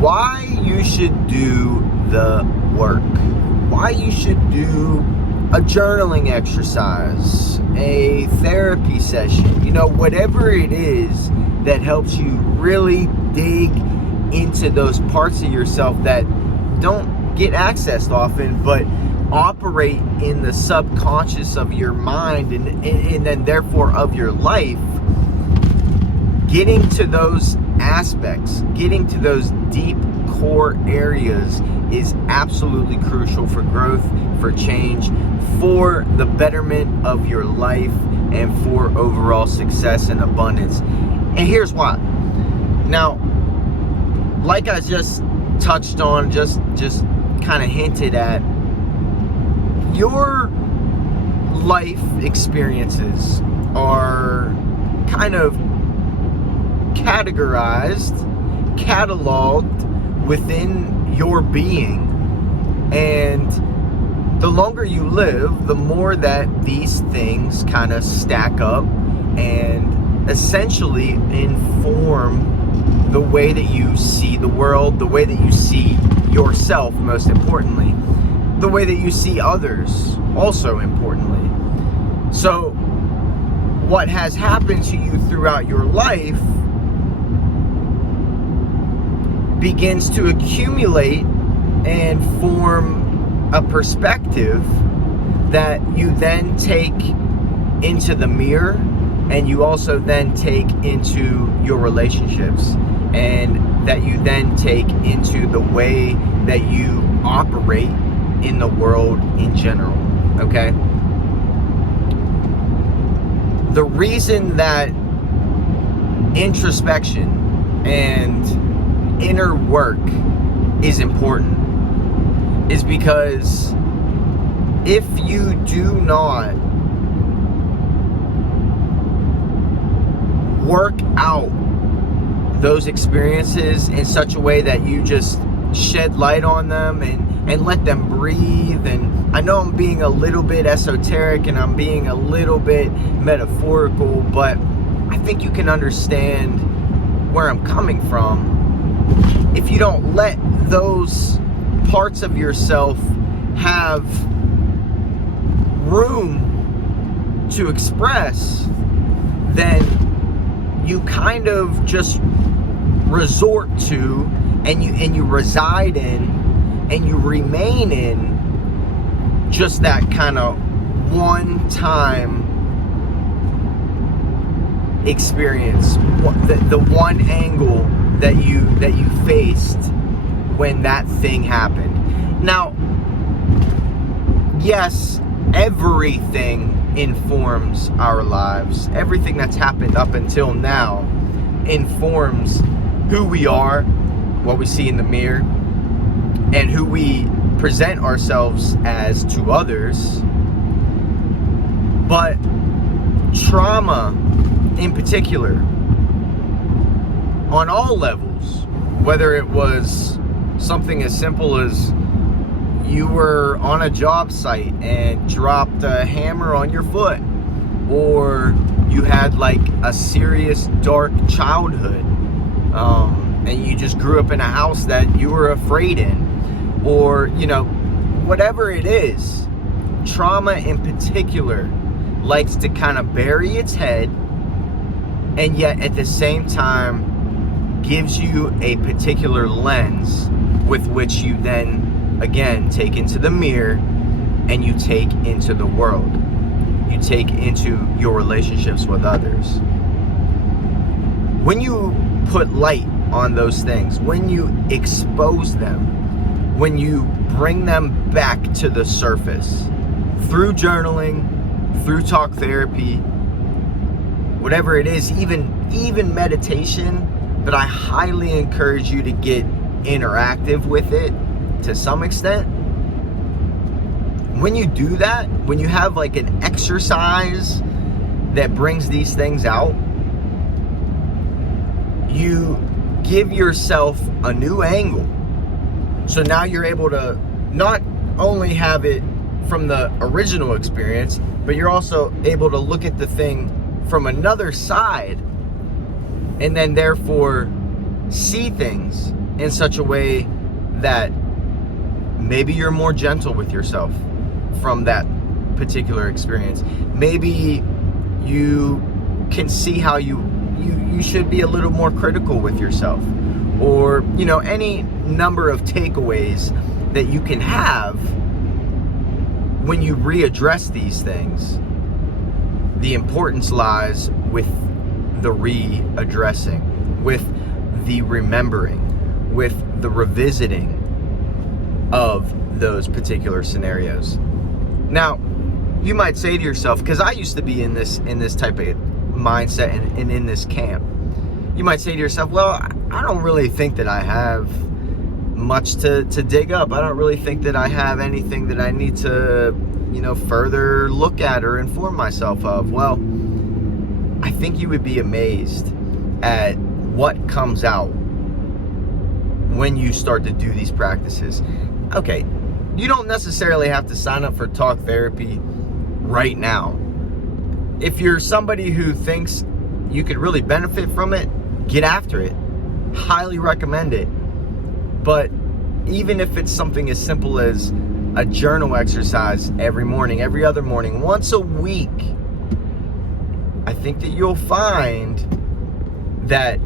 why you should do the work, why you should do a journaling exercise, a therapy session, you know, whatever it is that helps you really dig into those parts of yourself that don't get accessed often, but operate in the subconscious of your mind and then therefore of your life. Getting to those aspects, getting to those deep core areas is absolutely crucial for growth, for change, for the betterment of your life, and for overall success and abundance. And here's why. Now, like I just touched on, just kind of hinted at, your life experiences are kind of categorized, cataloged within your being, and the longer you live, the more that these things kind of stack up and essentially inform the way that you see the world, the way that you see yourself, most importantly, the way that you see others, also importantly. So what has happened to you throughout your life begins to accumulate and form a perspective that you then take into the mirror, and you also then take into your relationships, and that you then take into the way that you operate in the world in general, okay? The reason that introspection and inner work is important is because if you do not work out those experiences in such a way that you just shed light on them and let them breathe, and I know I'm being a little bit esoteric and I'm being a little bit metaphorical, but I think you can understand where I'm coming from. If you don't let those parts of yourself have room to express, then you kind of just resort to and you reside in and you remain in just that kind of one-time experience, the one angle that you faced when that thing happened. Now, yes, everything informs our lives. Everything that's happened up until now informs who we are, what we see in the mirror, and who we present ourselves as to others. But trauma in particular, on all levels, whether it was something as simple as you were on a job site and dropped a hammer on your foot, or you had like a serious dark childhood, and you just grew up in a house that you were afraid in, or, you know, whatever it is, trauma in particular likes to kind of bury its head, and yet at the same time gives you a particular lens with which you then again take into the mirror and you take into the world. You take into your relationships with others. When you put light on those things, when you expose them, when you bring them back to the surface through journaling, through talk therapy, whatever it is, even meditation, but I highly encourage you to get interactive with it to some extent. When you do that, when you have like an exercise that brings these things out, you give yourself a new angle. So now you're able to not only have it from the original experience, but you're also able to look at the thing from another side, and then therefore see things in such a way that maybe you're more gentle with yourself from that particular experience. Maybe you can see how you should be a little more critical with yourself, or any number of takeaways that you can have when you readdress these things. The importance lies with the readdressing, with the remembering, with the revisiting of those particular scenarios. Now, you might say to yourself, because I used to be in this type of mindset and in this camp, you might say to yourself, well, I don't really think that I have much to dig up. I don't really think that I have anything that I need to further look at or inform myself of. Well, I think you would be amazed at what comes out when you start to do these practices. Okay, you don't necessarily have to sign up for talk therapy right now. If you're somebody who thinks you could really benefit from it, get after it. Highly recommend it. But even if it's something as simple as a journal exercise every morning, every other morning, once a week, I think that you'll find that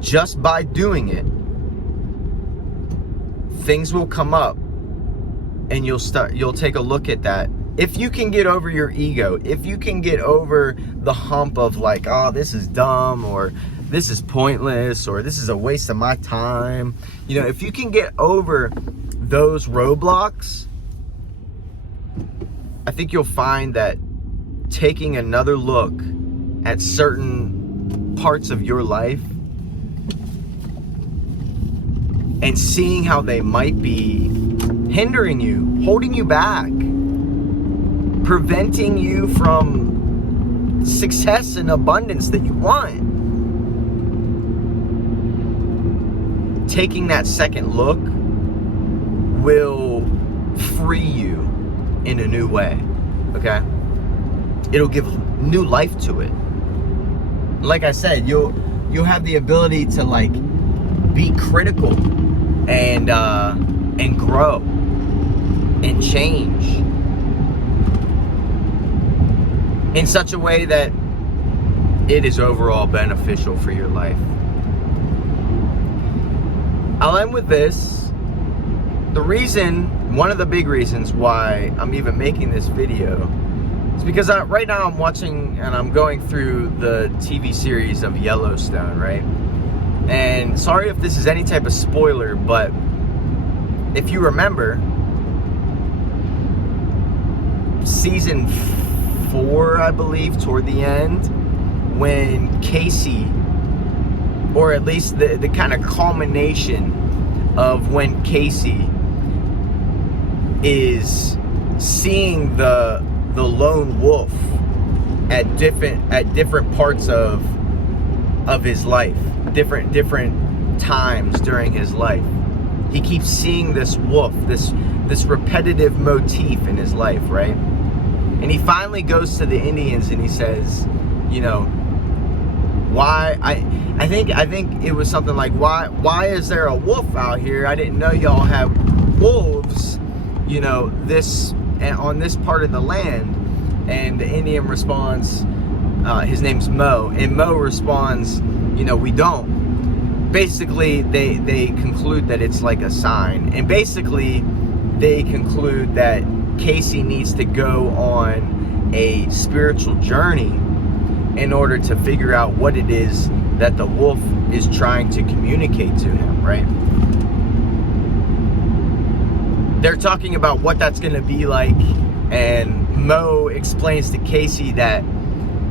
just by doing it, things will come up, and you'll take a look at that. If you can get over your ego, if you can get over the hump of like, oh, this is dumb, or this is pointless, or this is a waste of my time, if you can get over those roadblocks, I think you'll find that taking another look at certain parts of your life and seeing how they might be hindering you, holding you back, preventing you from success and abundance that you want. Taking that second look will free you in a new way, okay? It'll give new life to it. Like I said, you'll have the ability to like be critical and grow and change in such a way that it is overall beneficial for your life. I'll end with this. One of the big reasons why I'm even making this video is because right now I'm watching and I'm going through the TV series of Yellowstone, right? And sorry if this is any type of spoiler, but if you remember, season 4, I believe, toward the end, when Kayce, or at least the kind of culmination of when Kayce is seeing the lone wolf at different parts of his life, different times during his life. He keeps seeing this wolf, this repetitive motif in his life, right? And he finally goes to the Indians and he says, why I think it was something like, why is there a wolf out here? I didn't know y'all have wolves, this on this part of the land. And the Indian responds, his name's Mo, and Mo responds, we don't. Basically, they conclude that it's like a sign, and basically they conclude that Kayce needs to go on a spiritual journey in order to figure out what it is that the wolf is trying to communicate to him, right? They're talking about what that's going to be like, and Mo explains to Kayce that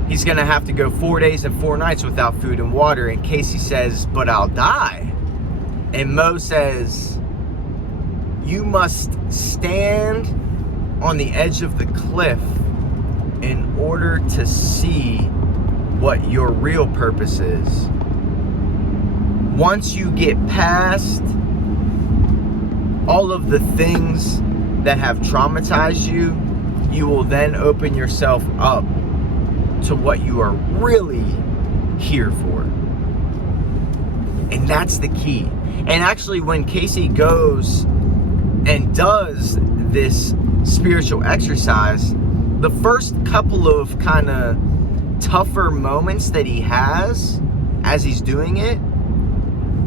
he's going to have to go 4 days and 4 nights without food and water, and Kayce says, but I'll die. And Mo says, you must stand on the edge of the cliff in order to see what your real purpose is. Once you get past all of the things that have traumatized you, you will then open yourself up to what you are really here for. And that's the key. And actually, when Kayce goes and does this spiritual exercise, the first couple of kind of tougher moments that he has as he's doing it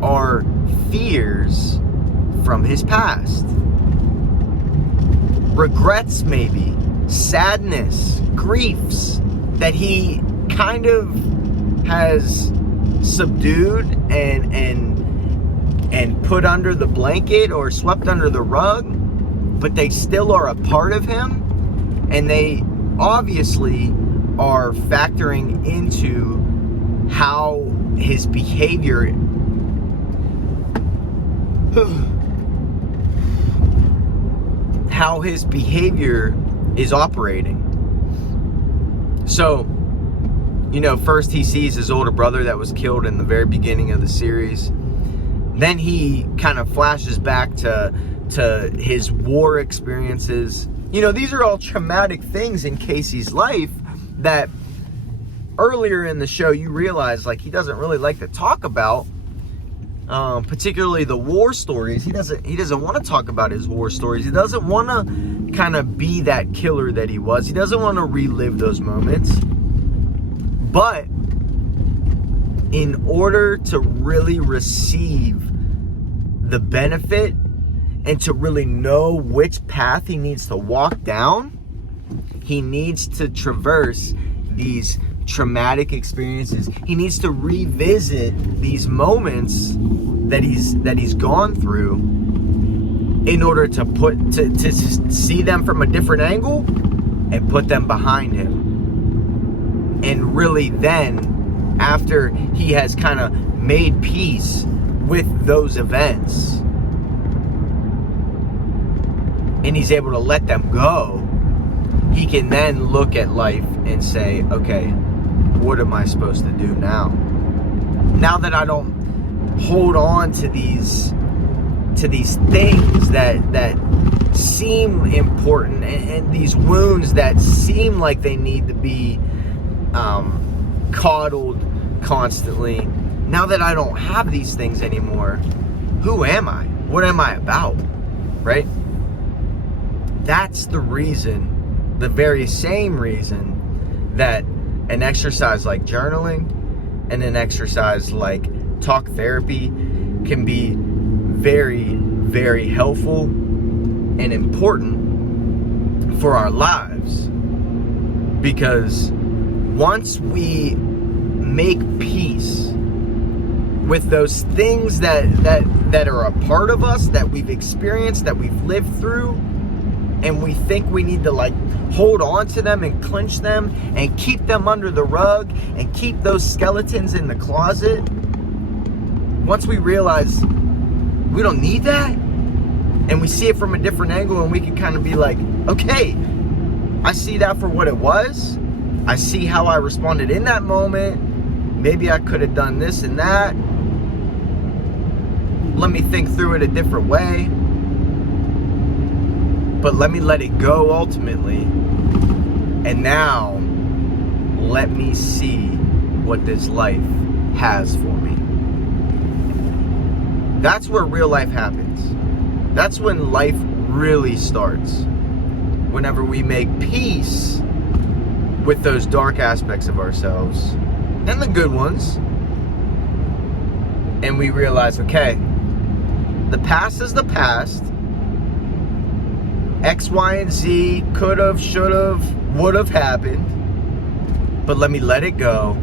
are fears from his past. Regrets, maybe, sadness, griefs that he kind of has subdued and put under the blanket or swept under the rug, but they still are a part of him, and they obviously are factoring into how his behavior is operating. So, first he sees his older brother that was killed in the very beginning of the series. Then he kind of flashes back to his war experiences. These are all traumatic things in Kayce's life that earlier in the show you realize he doesn't really like to talk about, particularly the war stories. He doesn't want to talk about his war stories. He doesn't want to kind of be that killer that he was. He doesn't want to relive those moments. But in order to really receive the benefit and to really know which path he needs to walk down, he needs to traverse these traumatic experiences. He needs to revisit these moments that he's gone through in order to see them from a different angle and put them behind him. And really then, after he has kind of made peace with those events and he's able to let them go, he can then look at life and say, okay, what am I supposed to do now? Now that I don't hold on to these things that seem important and these wounds that seem like they need to be coddled constantly. Now that I don't have these things anymore, who am I? What am I about? Right? That's the reason, the very same reason that an exercise like journaling and an exercise like talk therapy can be very, very helpful and important for our lives. Because once we make peace with those things that are a part of us, that we've experienced, that we've lived through, and we think we need to hold on to them and clench them and keep them under the rug and keep those skeletons in the closet, once we realize we don't need that, and we see it from a different angle, and we can kind of be like, okay, I see that for what it was. I see how I responded in that moment. Maybe I could have done this and that. Let me think through it a different way. But let me let it go ultimately. And now, let me see what this life has for me. That's where real life happens. That's when life really starts. Whenever we make peace with those dark aspects of ourselves and the good ones, and we realize, okay, the past is the past. X, Y, and Z could have, should have, would have happened, but let me let it go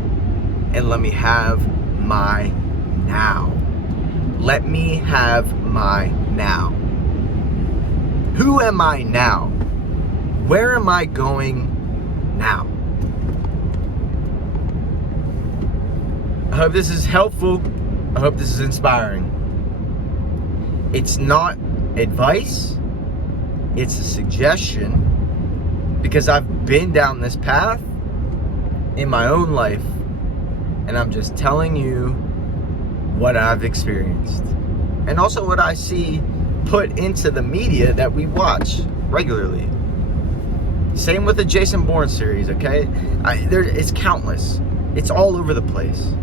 and let me have my now. Let me have my now. Who am I now? Where am I going now? I hope this is helpful. I hope this is inspiring. It's not advice. It's a suggestion, because I've been down this path in my own life, and I'm just telling you what I've experienced, and also what I see put into the media that we watch regularly. Same with the Jason Bourne series, okay? It's countless. It's all over the place.